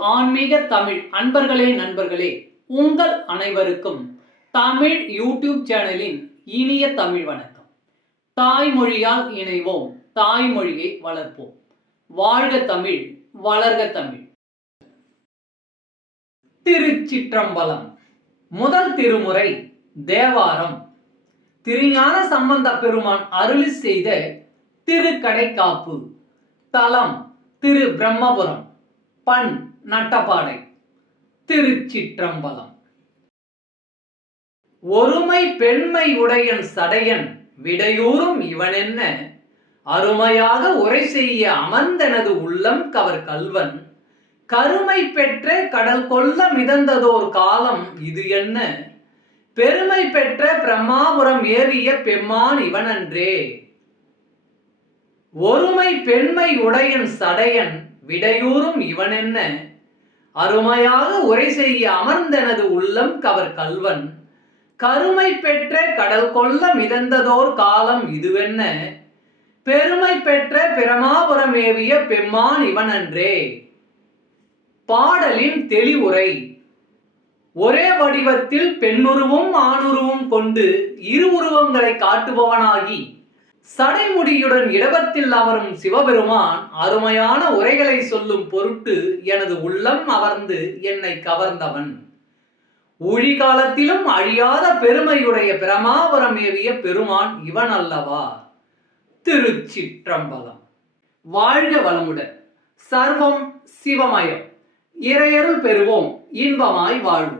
ஆன்மீக தமிழ். அன்பர்களே நண்பர்களே உங்கள் அனைவருக்கும் தமிழ் யூடியூப் சேனலின் இனிய தமிழ் வணக்கம். தாய்மொழியால் இணைவோம். தாய்மொழியை வளர்ப்போம். வாழ்க தமிழ் வளர்க தமிழ். திருச்சிற்றம்பலம். முதல் திருமுறை தேவாரம். திருஞான சம்பந்த பெருமான் அருளி செய்த திருக்கடைக்காப்பு. தலம் திரு பிரம்மபுரம் பண் நட்டப்பாடை. திருச்சிற்றம்பலம். ஒருமை பெண்மை உடையன் சடையன் விடையூறும் இவனென்ன? அருமையாக உரை செய்ய அமர்ந்தனது உள்ளம் கவர் கல்வன். கருமை பெற்ற கடல் கொள்ள மிதந்ததோர் காலம் இது என்ன? பெருமை பெற்ற பிரம்மாபுரம் ஏறிய பெம்மான் இவனன்றே. ஒருமை பெண்மை உடையன் சடையன் விடையூறும் இவனென்ன? அருமையாக உரை செய்ய அமர்ந்தனது உள்ளம் கவர் கல்வன். கருமை பெற்ற கடல் கொள்ள மிதந்ததோர் காலம் இதுவென்ன? பெருமை பெற்ற பிரமாபுரமேவிய பெம்மான் இவனன்றே. பாடலின் தெளிவுரை. ஒரே வடிவத்தில் பெண்ணுருவும் ஆணுருவும் கொண்டு இரு உருவங்களை காட்டுபவனாகி சடைமுடியுடன் இடவத்தில் அமரும் சிவபெருமான் அருமையான உரைகளை சொல்லும் பொருட்டு எனது உள்ளம் அமர்ந்து என்னை கவர்ந்தவன். ஊழி காலத்திலும் அழியாத பெருமையுடைய பிரமாபுரம் ஏவிய பெருமான் இவன் அல்லவா திருச்சிற்றம்பலம். வாழ்க வளமுடன். சர்வம் சிவமயம். இறையருள் பெறுவோம். இன்பமாய் வாழ்வோம்.